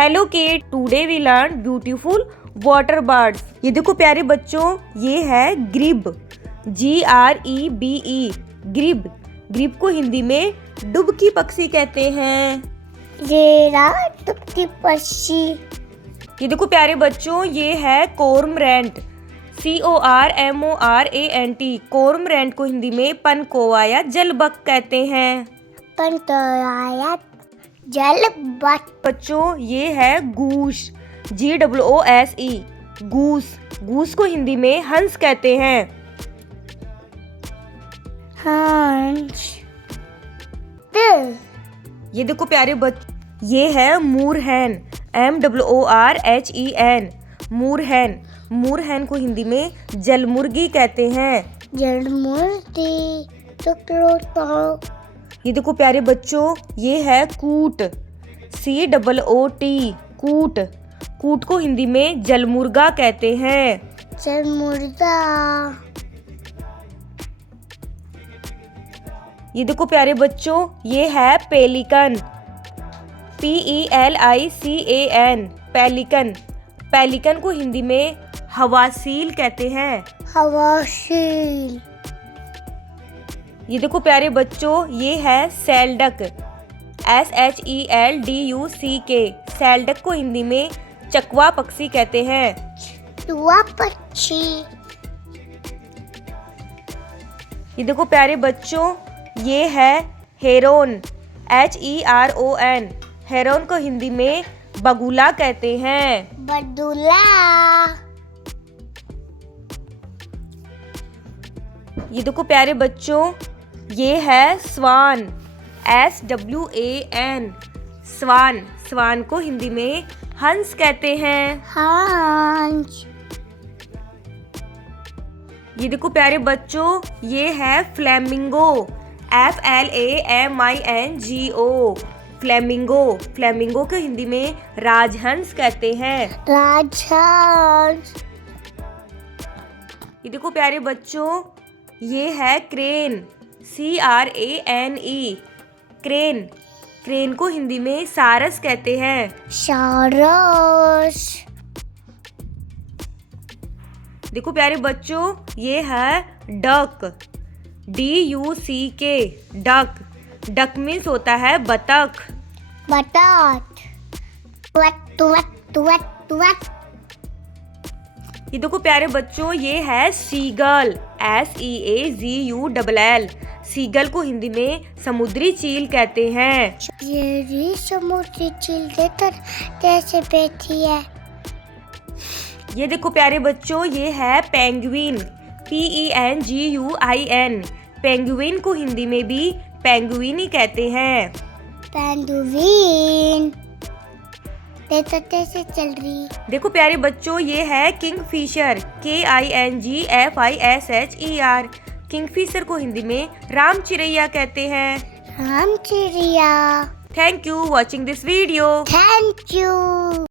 Hello kid, today we learn beautiful water birds. ये देखो प्यारे बच्चों, ये है ग्रिब, GREBE, ग्रिब। ग्रिब को हिंदी में डुबकी पक्षी कहते हैं। डुबकी पक्षी। ये देखो प्यारे बच्चों, ये है कोर्मोरेंट, CORMORANT। कोर्मोरेंट को हिंदी में पनकोवाया जलबग कहते हैं। पनकोवाया जलबग। बच्चों, ये है गूस, GOOSE, गूस। गूस को हिंदी में हंस कहते हैं। हंस। ये देखो प्यारे बच्चों, ये है मूरहैन, MOORHEN, मूरहैन। मूरहैन को हिंदी में जलमुर्गी कहते हैं। जलमुर्गी। ये देखो प्यारे बच्चों, ये है कूट, COOT, कूट। कूट को हिंदी में जलमुर्गा कहते हैं। जलमुर्गा। ये देखो प्यारे बच्चों, ये है पेलिकन, PELICAN, पेलिकन। पेलिकन को हिंदी में हवासील कहते हैं। हवासील। ये देखो प्यारे बच्चों, ये है सैलडक, SHELDUCK। सैलडक को हिंदी में चकवा पक्षी कहते हैं। चकवा पक्षी। ये देखो प्यारे बच्चों, ये है हेरोन, HERON। हेरोन को हिंदी में बगुला कहते हैं। बगुला। ये देखो प्यारे बच्चों, ये है स्वान, SWAN, स्वान। स्वान को हिंदी में हंस कहते हैं। हंस। ये देखो प्यारे बच्चों, ये है फ्लेमिंगो, FLAMINGO, फ्लेमिंगो। फ्लेमिंगो को हिंदी में राजहंस कहते हैं। राजहंस। ये देखो प्यारे बच्चों, ये है क्रेन, CRANE, क्रेन। क्रेन को हिंदी में सारस कहते हैं। सारस। देखो प्यारे बच्चों, ये है duck, DUCK, duck. Duck means होता है बतख। बतख। तुवत तुवत तुवत तुवत। ये देखो प्यारे बच्चों, ये है सीगल, SEAGULL। सीगल को हिंदी में समुद्री चील कहते हैं। ये समुद्री चील देखकर कैसे बैठी है। ये देखो प्यारे बच्चों, ये है पेंगुइन, PENGUIN। पेंगुइन को हिंदी में भी पेंगुइन ही कहते हैं। पेंगुइन। कैसे चल रही। देखो प्यारे बच्चों, ये है किंगफिशर, KINGFISHER। किंगफिशर को हिंदी में राम चिरैया कहते हैं। राम चिड़िया। Thank you watching this video. Thank you.